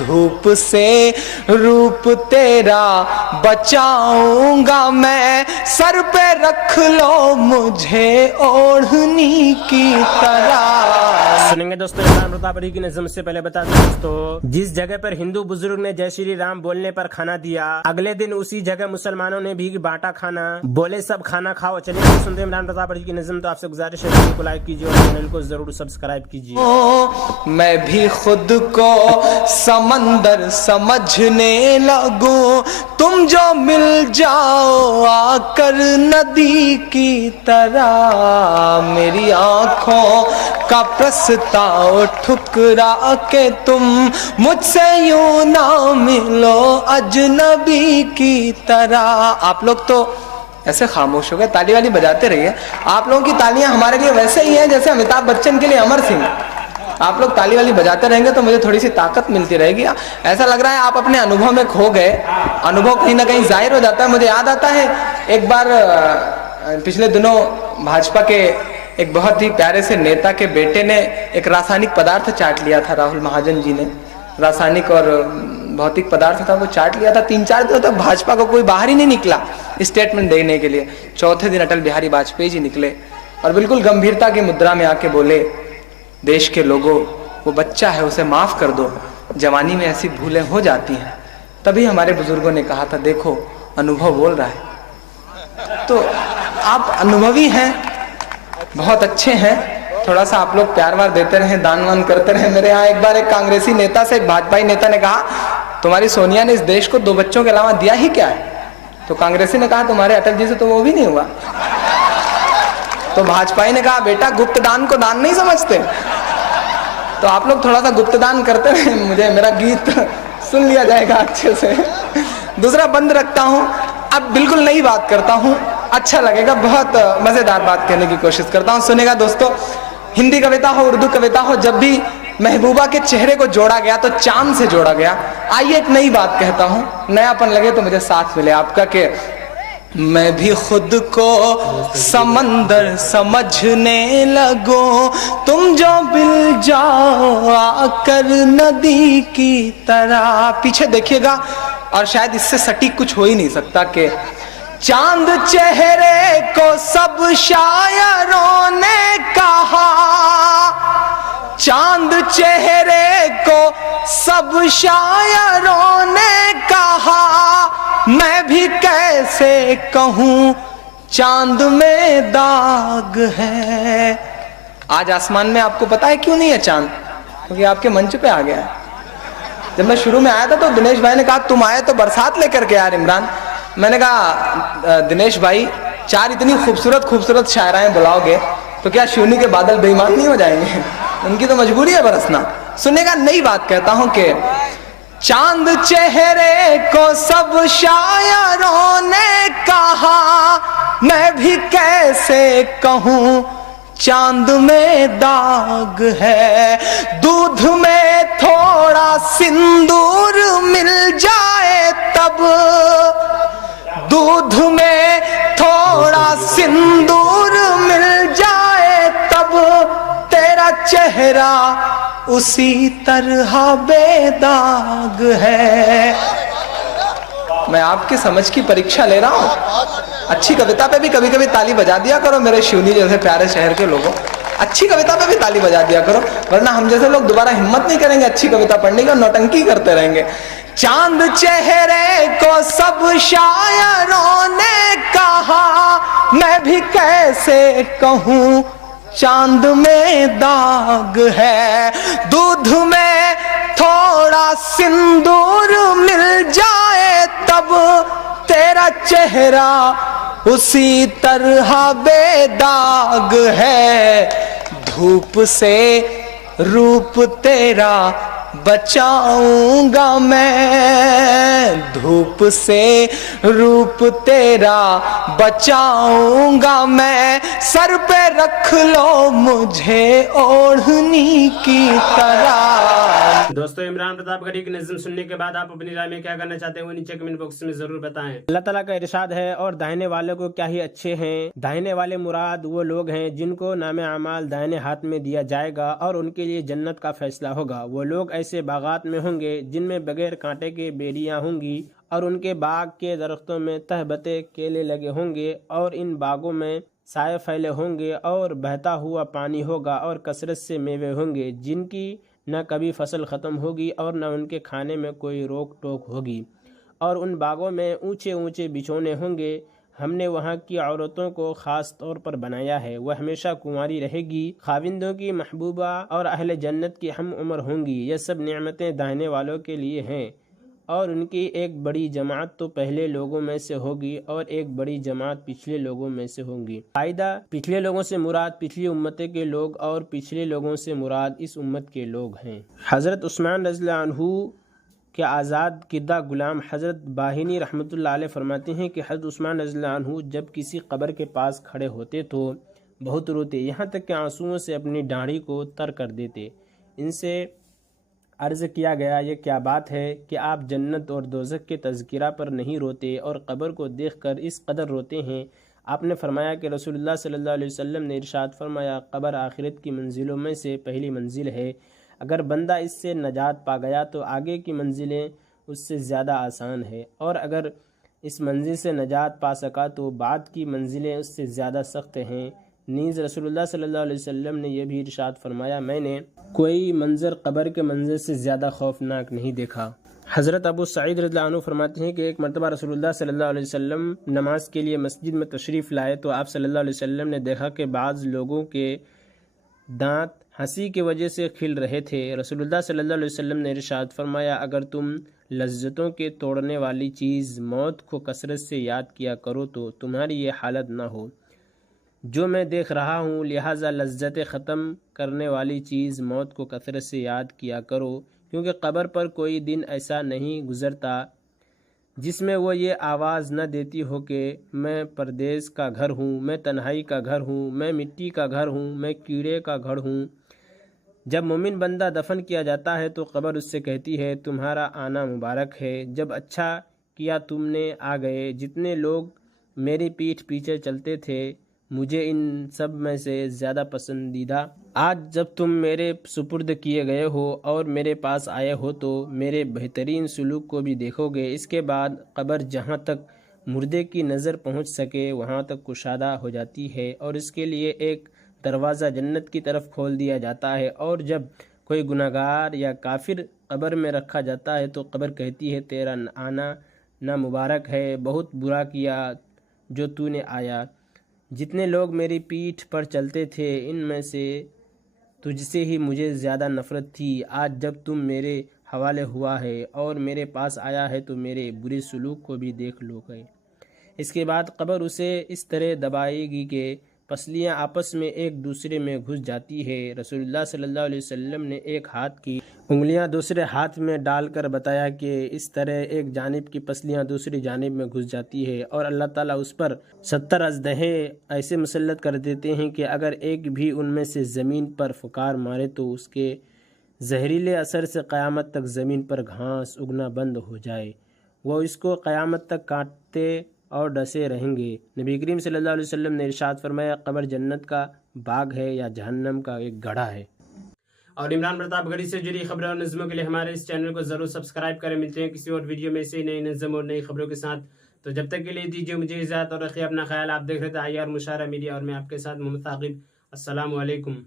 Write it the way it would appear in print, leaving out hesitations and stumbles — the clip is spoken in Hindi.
धूप से रूप तेरा बचाऊंगा मैं, सर पे रख लो मुझे ओढ़नी की तरह। सुनेंगे दोस्तों इमरान प्रताप की नज़म से पहले बता दें दोस्तों, जिस जगह पर हिंदू बुजुर्ग ने जय श्री राम बोलने पर खाना दिया, अगले दिन उसी जगह मुसलमानों ने भी बांटा खाना, बोले सब खाना खाओ। चलिए तो सुनते इमरान प्रताप की नज़म। तो आपसे गुजारिश है वीडियो को लाइक कीजिए और चैनल को जरूर सब्सक्राइब कीजिए। मैं भी खुद को समंदर समझने लगूं, तुम जो मिल जाओ आकर नदी की तरह। मेरी आंखों का प्रस्ताव ठुकरा के तुम मुझसे यूं ना मिलो अजनबी की तरह। आप लोग तो ऐसे खामोश हो गए, ताली वाली बजाते रहिए। आप लोगों की तालियां हमारे लिए वैसे ही हैं जैसे अमिताभ बच्चन के लिए अमर सिंह। आप लोग ताली वाली बजाते रहेंगे तो मुझे थोड़ी सी ताकत मिलती रहेगी। ऐसा लग रहा है आप अपने अनुभव में खो गए, अनुभव कहीं ना कहीं जाहिर हो जाता है। मुझे याद आता है एक बार पिछले दिनों भाजपा के एक बहुत ही प्यारे से नेता के बेटे ने एक रासायनिक पदार्थ चाट लिया था। राहुल महाजन जी ने रासायनिक और भौतिक पदार्थ था वो चाट लिया था। 3-4 दिनों तक भाजपा को कोई बाहर ही नहीं निकला स्टेटमेंट देने के लिए। चौथे दिन अटल बिहारी वाजपेयी जी निकले और बिल्कुल गंभीरता की मुद्रा में आके बोले, देश के लोगों, वो बच्चा है उसे माफ कर दो, जवानी में ऐसी भूलें हो जाती हैं। तभी हमारे बुजुर्गों ने कहा था, देखो अनुभव बोल रहा है। तो आप अनुभवी हैं, बहुत अच्छे हैं, थोड़ा सा आप लोग प्यार वार देते रहे, दान वान करते रहे। मेरे यहाँ एक बार एक कांग्रेसी नेता से एक भाजपाई नेता ने कहा, तुम्हारी सोनिया ने इस देश को 2 बच्चों के अलावा दिया ही क्या है? तो कांग्रेसी ने कहा, तुम्हारे अटल जी से तो वो भी नहीं हुआ। तो भाजपाई ने कहा, बेटा गुप्त दान को दान नहीं समझते। तो आप लोग थोड़ा सा गुप्त दान करते रहे, मुझे मेरा गीत सुन लिया जाएगा अच्छे से। दूसरा बंद रखता हूं, अब बिल्कुल नई बात करता हूं, अच्छा लगेगा, बहुत मजेदार बात कहने की कोशिश करता हूं, सुनेगा दोस्तों। हिंदी कविता हो, उर्दू कविता हो, जब भी महबूबा के चेहरे को जोड़ा गया तो चांद से जोड़ा गया। आइए एक नई बात कहता हूं, नयापन लगे तो मुझे साथ मिले आपका के मैं भी खुद को समंदर समझने लगूं, तुम जो मिल जाओ आकर नदी की तरह। पीछे देखिएगा और शायद इससे सटीक कुछ हो ही नहीं सकता कि चांद चेहरे को सब शायरों ने कहा, चांद चेहरे को सब शायरों ने कहा, मैं भी कैसे कहूं चांद में दाग है। आज आसमान में आपको पता है क्यों नहीं है चांद? क्योंकि आपके मंच पे आ गया है। जब मैं शुरू में आया था तो दिनेश भाई ने कहा, तुम आए तो बरसात लेकर के यार इमरान। मैंने कहा, दिनेश भाई 4 इतनी खूबसूरत खूबसूरत शायराएं बुलाओगे तो क्या शिवनी के बादल बेईमान नहीं हो जाएंगे? उनकी तो मजबूरी है बरसना। सुनेगा, नई बात कहता हूं कि चांद चेहरे को सब शायरों ने कहा, मैं भी कैसे कहूं चांद में दाग है। दूध में थोड़ा सिंदूर मिल जाए तब, दूध में थोड़ा सिंदूर मिल जाए तब, तेरा चेहरा उसी तरह बेदाग है। मैं आपकी समझ की परीक्षा ले रहा हूं। अच्छी कविता पे भी कभी कभी ताली बजा दिया करो मेरे शिवनी जैसे प्यारे शहर के लोगों। अच्छी कविता पे भी ताली बजा दिया करो, वरना हम जैसे लोग दोबारा हिम्मत नहीं करेंगे अच्छी कविता पढ़ने की और नौटंकी करते रहेंगे। चांद चेहरे को सब शायरों ने कहा, मैं भी कैसे कहूं चांद में दाग है। दूध में थोड़ा सिंदूर मिल जाए तब, तेरा चेहरा उसी तरह बेदाग है। धूप से रूप तेरा बचाऊंगा मैं, धूप से रूप तेरा बचाऊंगा मैं, सर पे रख लो मुझे ओढ़नी की तरह। दोस्तों इमरान प्रताप गढ़ी की नज़्म सुनने के बाद आप अपनी राय में क्या करना चाहते हैं वो नीचे कमेंट बॉक्स में जरूर बताएं। अल्लाह ताला का इरशाद है, और दाहिने वाले को क्या ही अच्छे हैं। दाहिने वाले मुराद वो लोग हैं जिनको नामे अमाल दाहिने हाथ में दिया जाएगा और उनके लिए जन्नत का फैसला होगा। वो लोग ऐसे ऐसे बागात में होंगे जिनमें बगैर कांटे के बेरियां होंगी और उनके बाग के दरख्तों में तहबते केले लगे होंगे और इन बागों में साए फैले होंगे और बहता हुआ पानी होगा और कसरत से मेवे होंगे जिनकी न कभी फसल ख़त्म होगी और न उनके खाने में कोई रोक टोक होगी। और उन बागों में ऊंचे ऊंचे बिछौने होंगे। हमने वहाँ की औरतों को ख़ास तौर पर बनाया है, वह हमेशा कुंवारी रहेगी, खाविंदों की महबूबा और अहले जन्नत की हम उम्र होंगी। यह सब नेमतें दाहिने वालों के लिए हैं और उनकी एक बड़ी जमात तो पहले लोगों में से होगी और एक बड़ी जमात पिछले लोगों में से होंगी। फायदा, पिछले लोगों से मुराद पिछली उम्मतें के लोग और पिछले लोगों से मुराद इस उम्मत के लोग हैं। हज़रत उस्मान रज़ियल्लाहु अन्हु के आज़ाद किदा गुलाम हज़रत बाहिनी रहमतुल्लाह अलैह फरमाते हैं कि हज़रत उस्मान रज़ियल्लाहु अन्हु जब किसी कब्र के पास खड़े होते तो बहुत रोते, यहाँ तक कि आंसुओं से अपनी दाढ़ी को तर कर देते। इनसे अर्ज़ किया गया, ये क्या बात है कि आप जन्नत और दोज़ख के तज़किरा पर नहीं रोते और कब्र को देखकर इस कदर रोते हैं। आपने फरमाया कि रसूलुल्लाह सल्लल्लाहु अलैहि वसल्लम ने इरशाद फरमाया, कब्र आखिरत की मंजिलों में से पहली मंजिल है। अगर बंदा इससे नजात पा गया तो आगे की मंजिलें उससे ज़्यादा आसान है और अगर इस मंजिल से नजात पा सका तो बाद की मंजिलें उससे ज़्यादा सख्त हैं। नीज़ रसूलुल्लाह सल्लल्लाहु अलैहि वसल्लम ने यह भी इरशाद फरमाया, मैंने कोई मंजर कब्र के मंजर से ज़्यादा खौफनाक नहीं देखा। हज़रत अबू सईद रज़ियल्लाहु अन्हु फरमाते हैं कि एक मरतबा रसूलुल्लाह सल्लल्लाहु अलैहि वसल्लम नमाज के लिए मस्जिद में तशरीफ़ लाए तो आप सल्लल्लाहु अलैहि वसल्लम ने देखा कि बाज़ लोगों के दांत हंसी की वजह से खिल रहे थे। रसूलुल्लाह सल्लल्लाहु अलैहि वसल्लम ने इरशाद फरमाया, अगर तुम लज्जतों के तोड़ने वाली चीज़ मौत को कसरत से याद किया करो तो तुम्हारी ये हालत ना हो जो मैं देख रहा हूँ, लिहाजा लज्जत ख़त्म करने वाली चीज़ मौत को कसरत से याद किया करो, क्योंकि कब्र पर कोई दिन ऐसा नहीं गुज़रता जिसमें वो ये आवाज़ न देती हो कि मैं परदेस का घर हूँ, मैं तन्हाई का घर हूँ, मैं मिट्टी का घर हूँ, मैं कीड़े का घर हूँ। जब मोमिन बंदा दफन किया जाता है तो कब्र उससे कहती है, तुम्हारा आना मुबारक है, जब अच्छा किया तुमने आ गए। जितने लोग मेरी पीठ पीछे चलते थे मुझे इन सब में से ज़्यादा पसंदीदा आज जब तुम मेरे सुपुर्द किए गए हो और मेरे पास आए हो तो मेरे बेहतरीन सलूक को भी देखोगे। इसके बाद कब्र जहाँ तक मुर्दे की नज़र पहुँच सके वहाँ तक कुशादा हो जाती है और इसके लिए एक दरवाज़ा जन्नत की तरफ खोल दिया जाता है। और जब कोई गुनाहगार या काफिर कब्र में रखा जाता है तो कब्र कहती है, तेरा आना ना मुबारक है, बहुत बुरा किया जो तूने आया। जितने लोग मेरी पीठ पर चलते थे इनमें से तुझसे ही मुझे ज़्यादा नफ़रत थी। आज जब तुम मेरे हवाले हुआ है और मेरे पास आया है तो मेरे बुरे सलूक को भी देख लोगे। इसके बाद कब्र उसे इस तरह दबाएगी कि पसलियाँ आपस में एक दूसरे में घुस जाती है। रसूलुल्लाह सल्लल्लाहु अलैहि वसल्लम ने एक हाथ की उंगलियां दूसरे हाथ में डालकर बताया कि इस तरह एक जानिब की पसलियां दूसरी जानिब में घुस जाती है और अल्लाह ताला उस पर 70 अजदहे ऐसे मुसल्लत कर देते हैं कि अगर एक भी उनमें से ज़मीन पर फुकार मारे तो उसके जहरीले असर से क़यामत तक ज़मीन पर घास उगना बंद हो जाए। वो इसको क़यामत तक काटते और डसे रहेंगे। नबी करीम सल्लल्लाहु अलैहि वसल्लम ने इरशाद फरमाया, कब्र जन्नत का बाग है या जहन्नम का एक गड्ढा है। और इमरान प्रतापगढ़ी से जुड़ी खबरों और नज़्मों के लिए हमारे इस चैनल को ज़रूर सब्सक्राइब करें। मिलते हैं किसी और वीडियो में से नई नज़्म और नई खबरों के साथ। तो जब तक के लिए दीजिए मुझे इजाज़त और रखिए अपना ख्याल। आप देख रहे थे IR मुशारा मीडिया और मैं आपके साथ मोहम्मद साकिब। अस्सलामु अलैकुम।